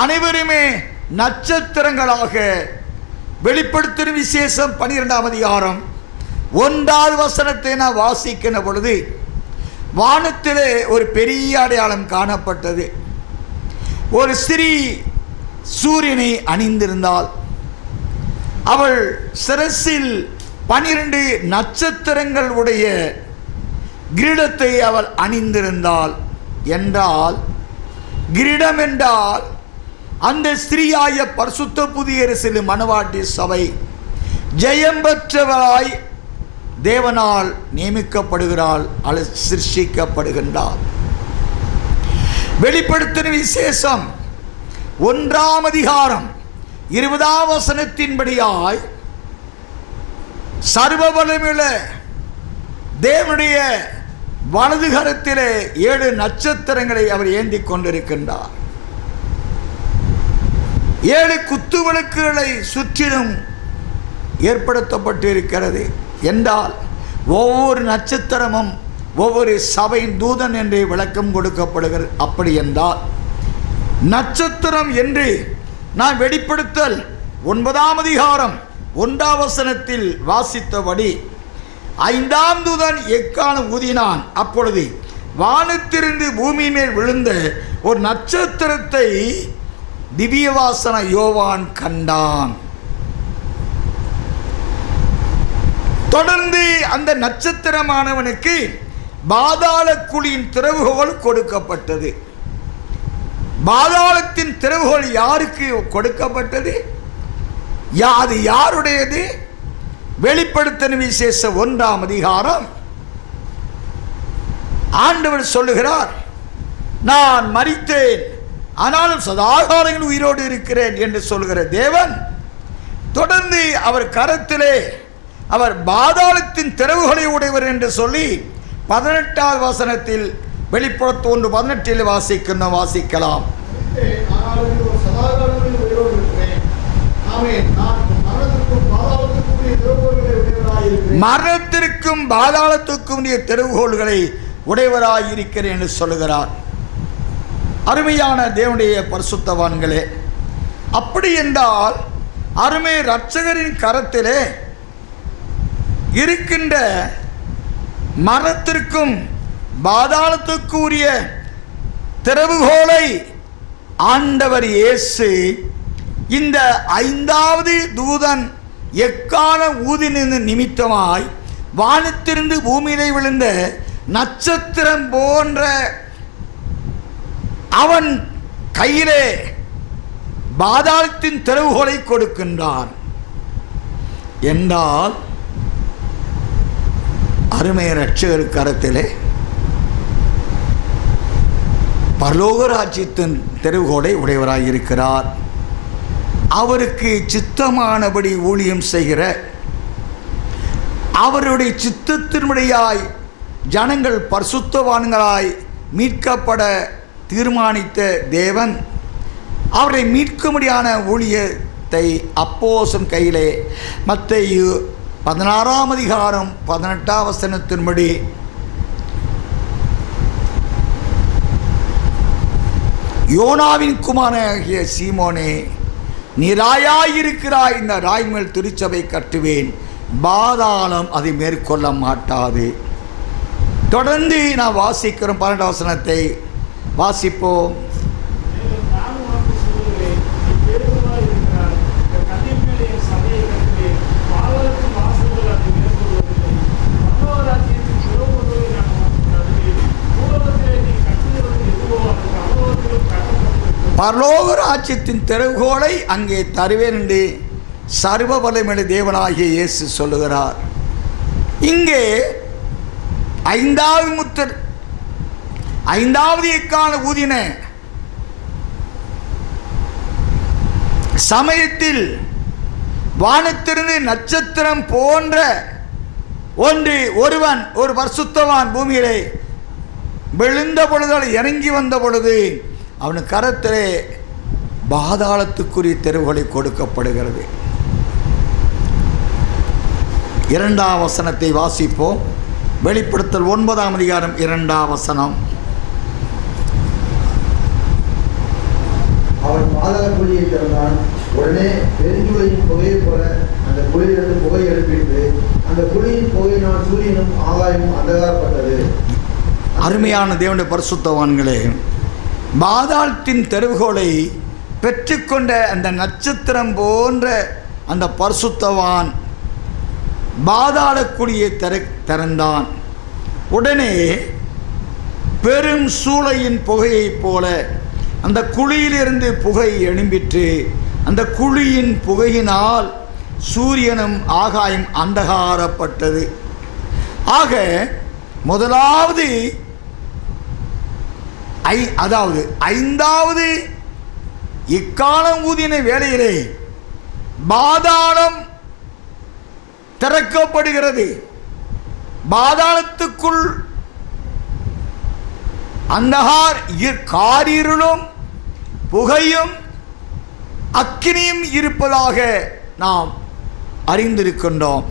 அனைவருமே நட்சத்திரங்களாக. வெளிப்படுத்தும் விசேஷம் 12ஆம் அதிகாரம் 1வது வசனத்தை நான் வாசிக்கிற பொழுது வானத்திலே ஒரு பெரிய அடையாளம் காணப்பட்டது. ஒரு ஸ்திரீ சூரியனை அணிந்திருந்தாள். அவள் சிரசில் 12 நட்சத்திரங்கள் உடைய கிரீடத்தை அவள் அணிந்திருந்தாள். என்றால் கிரீடம் என்றால் அந்த ஸ்திரீயாய பரிசுத்த புதிய எருசலேம் மணவாட்டி சபை ஜெயம் பெற்றவளாய் தேவனால் நியமிக்கப்படுகிறாள், சிருஷ்டிக்கப்படுகின்றாள். வெளிப்படுத்தின விசேஷம் 1ஆம் அதிகாரம் 20ஆம் வசனத்தின்படியாய் சர்வபலமுள்ள தேவனுடைய வலது கரத்திலே 7 நட்சத்திரங்களை அவர் ஏந்தி கொண்டிருக்கின்றார். 7 குத்துவிளக்குகளை சுற்றிலும் ஏற்படுத்தப்பட்டு இருக்கிறது. என்றால் ஒவ்வொரு நட்சத்திரமும் ஒவ்வொரு சபையின் தூதன் என்று விளக்கம் கொடுக்கப்படுகிறது. அப்படி என்றால் நட்சத்திரம் என்று நான் வெளிப்படுத்தல் 9ஆம் அதிகாரம் 1ஆம் வசனத்தில் வாசித்தபடி 5ஆம் தூதன் எக்காலம் ஊதினான். அப்பொழுது வானத்திலிருந்து பூமி மேல் விழுந்த ஒரு நட்சத்திரத்தை திவ்யவாசன யோவான் கண்டான். தொடர்ந்து அந்த நட்சத்திரமானவனுக்கு பாதாள குழியின் திறவுகோல் கொடுக்கப்பட்டது. பாதாளத்தின் திறவுகோல் யாருக்கு கொடுக்கப்பட்டது? அது யாருடையது? வெளிப்படுத்தின விசேஷம் 1ஆம் அதிகாரம் ஆண்டவர் சொல்லுகிறார், நான் மரித்தேன் ஆனாலும் சதாகாலங்கள் உயிரோடு இருக்கிறேன் என்று சொல்கிற தேவன் தொடர்ந்து அவர் கரத்திலே அவர் பாதாளத்தின் திறவுகளை உடையவர் என்று சொல்லி 18ஆம் வசனத்தில் வெளிப்படுத்த 1:18 வாசிக்கலாம். மரணத்திற்கும் பாதாளத்துக்கும் திறவுகோள்களை உடையவராயிருக்கிறேன் என்று சொல்லுகிறார். அருமையான தேவனுடைய பரிசுத்தவான்களே, அப்படி என்றால் அருமை இரட்சகரின் கரத்திலே இருக்கின்ற மரணத்திற்கும் பாதாளத்துக்குரிய திறவுகோலை ஆண்டவர் இயேசு இந்த 5வது தூதன் எக்கால ஊதின நிமித்தமாய் வானத்திலிருந்து பூமியிலே விழுந்த நட்சத்திரம் போன்ற அவன் கையிலே பாதாளத்தின் திறவுகோலை கொடுக்கின்றான். என்றால் அருமை இரட்சகர் கரத்திலே பரலோக ராஜ்யத்தின் திறவுகோலை உடையவராயிருக்கிறார். அவருக்கு சித்தமானபடி ஊழியம் செய்கிற அவருடைய சித்தத்தின்படியாய் ஜனங்கள் பரிசுத்தவான்களாய் மீட்கப்பட தீர்மானித்த தேவன் அவரை மீட்கும்படியான ஊழியத்தை அப்போஸ்தலன் கையிலே மத்தேயு 16ஆம் அதிகாரம் 18ஆம் வசனத்தின்படி யோனாவின் குமாரனாகிய சீமோனே, நீ ராயாயிருக்கிறாய், இந்த ராய் மேல் திருச்சபை கட்டுவேன், பாதாளம் அதை மேற்கொள்ள மாட்டாது. தொடர்ந்து நான் வாசிக்கிறோம். 12ஆம் வசனத்தை வாசிப்போம். பரலோக ராஜ்யத்தின் திறவுகோலை அங்கே தருவேன் என்று சர்வ வல்லமையுள்ள தேவனாகிய இயேசு சொல்லுகிறார். இங்கே 5வது எக்கால ஊதின சமயத்தில் வானத்திலிருந்து நட்சத்திரம் போன்ற ஒருவன் ஒரு பரிசுத்தவான் பூமியிலே விழுந்த பொழுது இறங்கி வந்த பொழுது அவனு கரத்திலே பாதாளத்துக்குரிய தெருவுகளை கொடுக்கப்படுகிறது. 2ஆம் வசனத்தை வாசிப்போம். வெளிப்படுத்தல் 9ஆம் அதிகாரம் 2ஆம் வசனம். அவன் குழியை திறந்தான். உடனே பெருஞ்சுளையின் புகையை போல அந்த குழியிலிருந்து புகை எழுப்பிட்டு அந்த குழியின் புகையினால் சூரியனும் ஆகாயமும் அந்தகாரப்பட்டது. அருமையான தேவனுடைய பரிசுத்தவான்களே, பாதாளத்தின் தெருவுகோலை பெற்றுக்கொண்ட அந்த நட்சத்திரம் போன்ற அந்த பரிசுத்தவான் பாதாள குழியை திறந்தான். உடனே பெரும் சூளையின் புகையைப் போல அந்த குழியிலிருந்து புகை எழும்பிற்று. அந்த குழியின் புகையினால் சூரியனும் ஆகாயம் அந்தகாரப்பட்டது. ஆக முதலாவது அதாவது ஐந்தாவது இக்காலம் ஊதின வேளையிலே பாதாளம் திறக்கப்படுகிறது. பாதாளத்துக்குள் காரிருளும் புகையும் அக்கினியும் இருப்பதாக நாம் அறிந்திருக்கின்றோம்.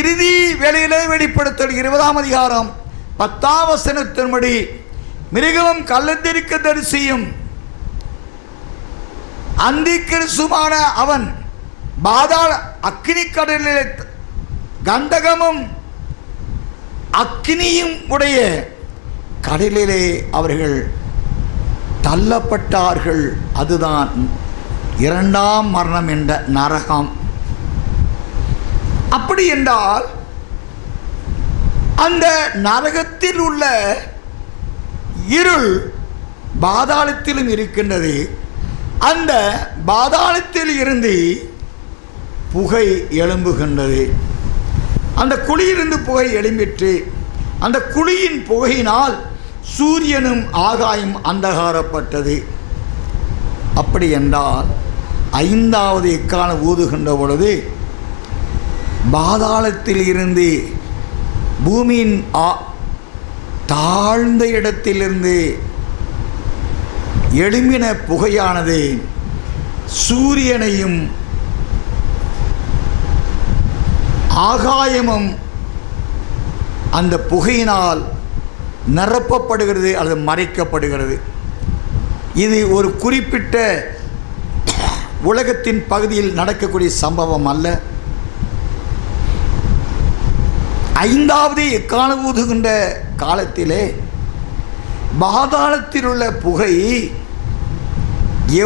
இறுதி வேளையிலே வெளிப்படுத்தல் 20ஆம் அதிகாரம் 10ஆம் வசனத்தின்படி மிருகமும் கள்ளத்திற்கு தரிசியும் அந்தி கிறிஸ்துவான அவன் பாதாள அக்கினி கடலிலே கந்தகமும் அக்கினியும் உடைய கடலிலே அவர்கள் தள்ளப்பட்டார்கள். அதுதான் இரண்டாம் மரணம் என்ற நரகம். அப்படி என்றால் அந்த நரகத்தில் உள்ள இருள் பாதாளத்திலும் இருக்கின்றது. அந்த பாதாளத்தில் இருந்து புகை எழும்புகின்றது. அந்த குழியிலிருந்து புகை எழும்பிற்று. அந்த குழியின் புகையினால் சூரியனும் ஆகாயம் அந்தகாரப்பட்டது. அப்படி என்றால் ஐந்தாவது எக்காலம் ஊதுகின்ற பொழுது பாதாளத்தில் இருந்து பூமியின் தாழ்ந்த இடத்திலிருந்து எழும்பின புகையானது சூரியனையும் ஆகாயமும் அந்த புகையினால் நிரப்பப்படுகிறது அல்லது மறைக்கப்படுகிறது. இது ஒரு குறிப்பிட்ட உலகத்தின் பகுதியில் நடக்கக்கூடிய சம்பவம் அல்ல. ஐந்தாவது எக்காலம் ஊதுகின்ற காலத்திலே பாதாளத்தில் உள்ள புகை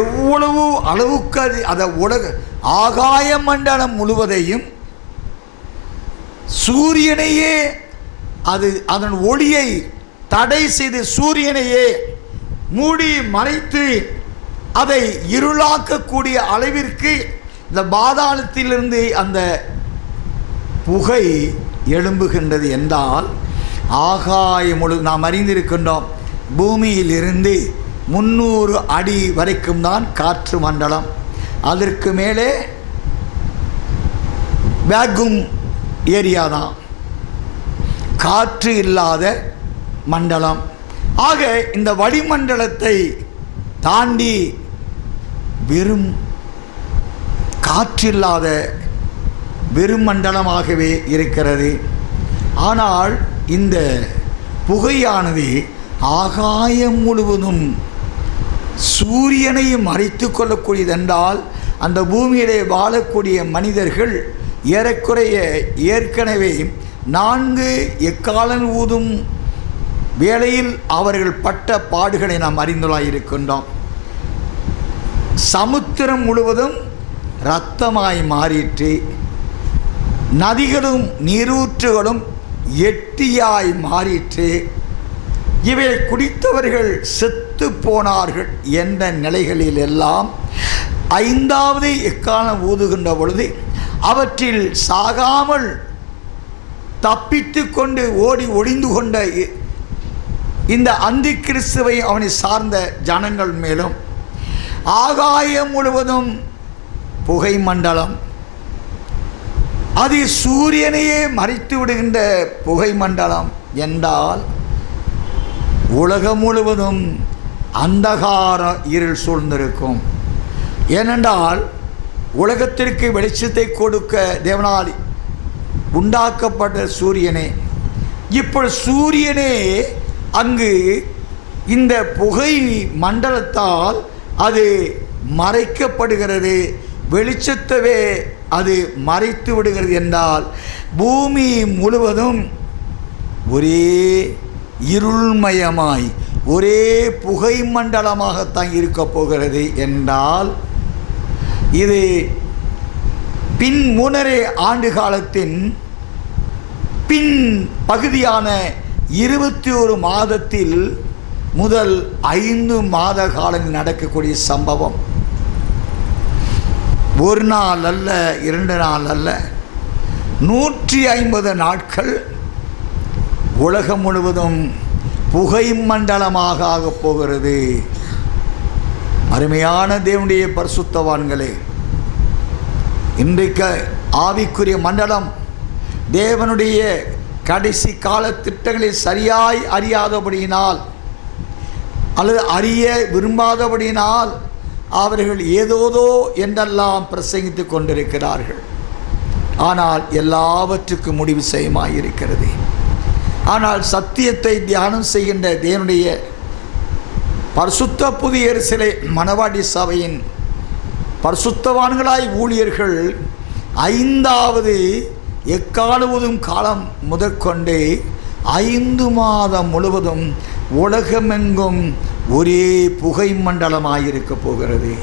எவ்வளவு அளவுக்கு அதை ஆகாய மண்டலம் முழுவதையும் சூரியனையே அதன் ஒளியை தடை செய்து சூரியனையே மூடி மறைத்து அதை இருளாக்கக்கூடிய அளவிற்கு இந்த பாதாளத்திலிருந்து அந்த புகை எழும்புகின்றது என்றால் ஆகாயம் முழு நாம் அறிந்திருக்கின்றோம். பூமியிலிருந்து 300 அடி வரைக்கும் தான் காற்று மண்டலம். அதற்கு மேலே வேக்கும் ஏரியா தான், காற்று இல்லாத மண்டலம். ஆக இந்த வளிமண்டலத்தை தாண்டி வெறும் காற்றில்லாத வெறும் மண்டலமாகவே இருக்கிறது. ஆனால் இந்த புகையானது ஆகாயம் முழுவதும் சூரியனையும் மறைத்து கொள்ளக்கூடியதென்றால் அந்த பூமியிலே வாழக்கூடிய மனிதர்கள் ஏறக்குறைய ஏற்கனவே 4 எக்காலம் ஊதும் வேளையில் அவர்கள் பட்ட பாடுகளை நாம் அறிந்துள்ளாயிருக்கின்றோம். சமுத்திரம் முழுவதும் இரத்தமாய் மாறிற்று. நதிகளும் நீரூற்றுகளும் எட்டியாய் மாறிற்று. இவை குடித்தவர்கள் செத்து போனார்கள் என்ற நிலைகளில் எல்லாம் ஐந்தாவது எக்காலம் ஊதுகின்ற பொழுது அவற்றில் சாகாமல் தப்பித்து கொண்டு ஓடி ஒளிந்து கொண்ட இந்த அந்தி கிறிஸ்துவை அவனை சார்ந்த ஜனங்கள் மேலும் ஆகாயம் முழுவதும் புகை மண்டலம், அது சூரியனையே மறைத்து விடுகின்ற புகை மண்டலம் என்றால் உலகம் முழுவதும் அந்தகார இருள் சூழ்ந்திருக்கும். ஏனென்றால் உலகத்திற்கு வெளிச்சத்தை கொடுக்க தேவனால் உண்டாக்கப்பட்ட சூரியனே, இப்போ சூரியனே அங்கு இந்த புகை மண்டலத்தால் அது மறைக்கப்படுகிறது, வெளிச்சத்தவே அது மறைத்து விடுகிறது என்றால் பூமி முழுவதும் ஒரே இருள்மயமாய் ஒரே புகை மண்டலமாகத்தான் இருக்க போகிறது என்றால் இது பின் 3.5 ஆண்டு காலத்தின் பின் பகுதியான 21 மாதத்தில் முதல் 5 மாத காலங்கள் நடக்கக்கூடிய சம்பவம். ஒரு நாள் அல்ல, 2 நாள் அல்ல, 150 நாட்கள் உலகம் முழுவதும் புகை மண்டலமாக ஆகப் போகிறது. அருமையான தேவனுடைய பரிசுத்தவான்களே, இன்றைக்கு ஆவிக்குரிய மண்டலம் தேவனுடைய கடைசி கால திட்டங்களை சரியாய் அறியாதபடியினால் அல்லது அறிய விரும்பாதபடியினால் அவர்கள் ஏதோதோ என்றெல்லாம் பிரசங்கித்து கொண்டிருக்கிறார்கள். ஆனால் எல்லாவற்றுக்கும் முடிவு செய்யமாயிருக்கிறது. ஆனால் சத்தியத்தை தியானம் செய்கின்ற தேவனுடைய பரிசுத்த புதிய எருசலேம் மணவாட்டி சபையின் பரிசுத்தவான்களாய் ஊழியர்கள் 5வது எக்காலவதும் காலம் முதற்கொண்டு 5 மாதம் முழுவதும் உலகமெங்கும் ஒரே புகை மண்டலமாயிருக்க போகிறது.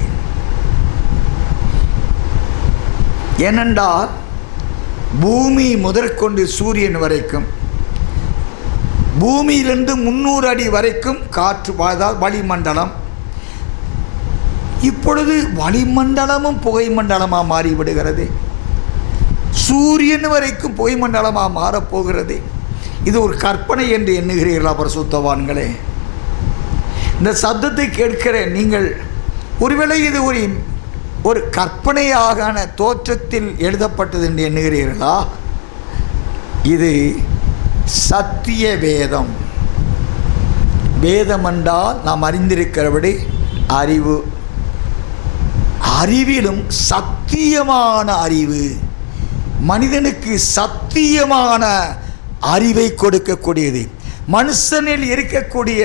ஏனென்றால் பூமி முதற்கொண்டு சூரியன் வரைக்கும், பூமியிலிருந்து 300 அடி வரைக்கும் காற்று வளிமண்டலம். இப்பொழுது வளிமண்டலமும் புகை மண்டலமாக மாறிவிடுகிறது. சூரியன் வரைக்கும் புகை மண்டலமாக மாறப்போகிறது. இது ஒரு கற்பனை என்று எண்ணுகிறீர்களா பரிசுத்தவான்களே? இந்த சத்தத்தை கேட்கிற நீங்கள் ஒருவேளை இது ஒரு கற்பனையான தோற்றத்தில் எழுதப்பட்டது என்று எண்ணுகிறீர்களா? இது சத்திய வேதம். வேதம் என்றால் நாம் அறிந்திருக்கிறபடி அறிவு, அறிவிலும் சத்தியமான அறிவு, மனிதனுக்கு சத்தியமான அறிவை கொடுக்கக்கூடியது. மனுஷனில் இருக்கக்கூடிய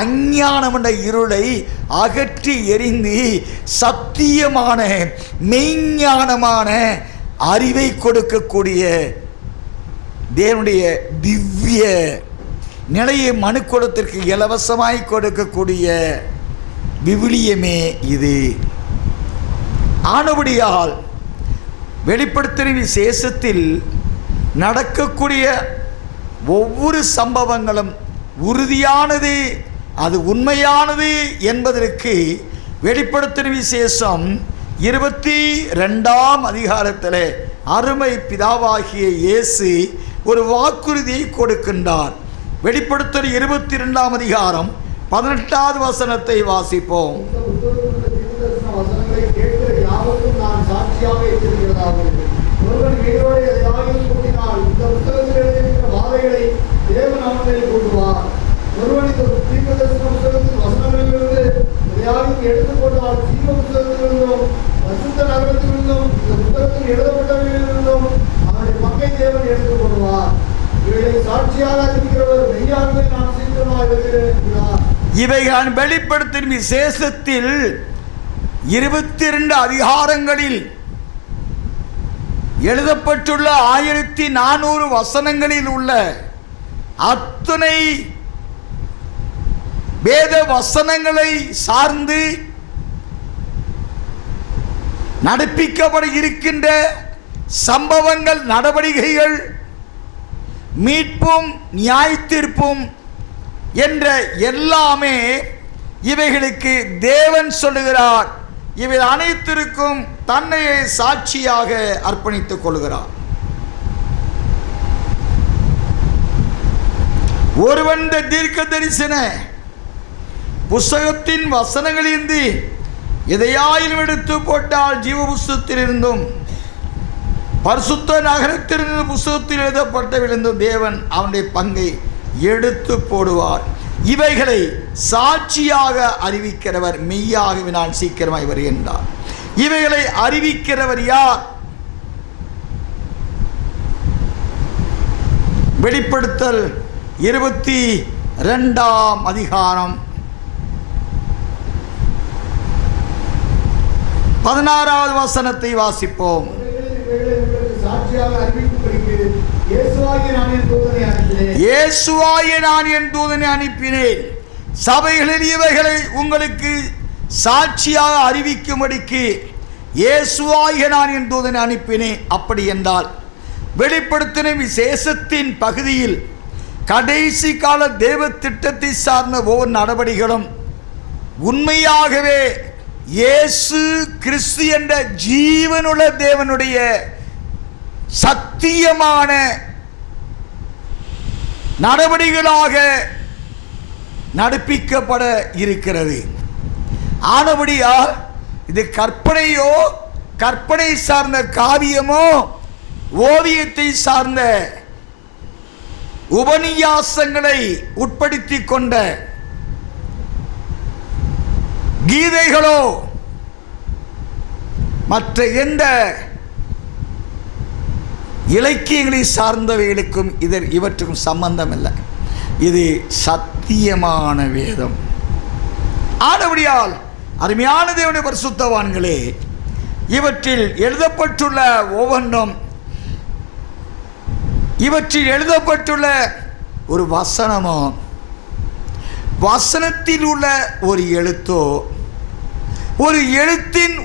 அஞ்ஞானம் என்ற இருளை அகற்றி எறிந்து சத்தியமான மெய்ஞானமான அறிவை கொடுக்கக்கூடிய தேவனுடைய திவ்ய நிலையை மனுக்குலத்திற்கு இலவசமாய் கொடுக்கக்கூடிய விவிலியமே இது. ஆனபடியால் வெளிப்படுத்தின விசேஷத்தில் நடக்கக்கூடிய ஒவ்வொரு சம்பவங்களும் உறுதியானது, அது உண்மையானது என்பதற்கு வெளிப்படுத்தின விசேஷம் 22ஆம் அதிகாரத்தில் அருமை பிதாவாகிய இயேசு ஒரு வாக்குறுதியை கொடுக்கின்றார். வெளிப்படுத்தின 22ஆம் அதிகாரம் 18வது வசனத்தை வாசிப்போம். இவைகள் வெளிப்படுத்தும் விசேஷத்தில் 22 அதிகாரங்களில் எழுதப்பட்டுள்ள 1400 வசனங்களில் உள்ள அத்தனை வேத வசனங்களை சார்ந்து நடப்பிக்கப்பட இருக்கின்ற சம்பவங்கள், நடவடிக்கைகள், மீட்பும் நியாயத்தீர்ப்பும் என்ற எல்லாமே இவைகளுக்கு தேவன் சொல்லுகிறார். இவை அனைத்திற்கும் தன்னையை சாட்சியாக அர்ப்பணித்துக் கொள்கிறார். ஒருவன் தீர்க்க தரிசன புஸ்தகத்தின் வசனங்களிலிருந்து எதையாயிலும் எடுத்து போட்டால் ஜீவ புஸ்தகத்திலிருந்தும் பரிசுத்த நகரத்திலிருந்து புஸ்தகத்தில் எழுதப்பட்டவிலிருந்தும் தேவன் அவனுடைய பங்கை எடுத்து போடுவார். இவைகளை சாட்சியாக அறிவிக்கிறவர் மெய்யாகவே நான் சீக்கிரமாய் வருகின்றார். இவைகளை அறிவிக்கிறவர் யார்? வெளிப்படுத்தல் 22ஆம் அதிகாரம் 16வது வசனத்தை வாசிப்போம். சாட்சியாக அறிவிக்கும்படிக்கு இயேசுவாகிய நான் என் தூதனை அனுப்பினேன். சபைகளில் இவைகளை உங்களுக்கு சாட்சியாக அறிவிக்கும்படிக்கு இயேசுவாகிய நான் என் தூதனை அனுப்பினேன். அப்படி என்றால் வெளிப்படுத்தின விசேஷத்தின் பகுதியில் கடைசி கால தேவ திட்டத்தை சார்ந்த ஒவ்வொரு நடவடிக்கைகளும் உண்மையாகவே இயேசு கிறிஸ்து என்ற ஜீவனுள்ள தேவனுடைய சத்தியமான நடவடிக்கைகளாக நடப்பிக்கப்பட இருக்கிறது. ஆனபடியால் இது கற்பனையோ கற்பனை சார்ந்த காவியமோ ஓவியத்தை சார்ந்த உபநியாசங்களை உட்படுத்தி கொண்ட கீதைகளோ மற்ற எந்த இலக்கியங்களை சார்ந்தவைகளுக்கும் இவற்றுக்கும் சம்பந்தம் இல்லை. இது சத்தியமான வேதம். ஆனபடியால் அருமையான தேவனுடைய பரிசுத்தவான்களே, இவற்றில் எழுதப்பட்டுள்ள ஒவ்வொன்றும், இவற்றில் எழுதப்பட்டுள்ள ஒரு வசனமோ வசனத்தில் உள்ள ஒரு எழுத்தோ ஒரு எழுத்தின்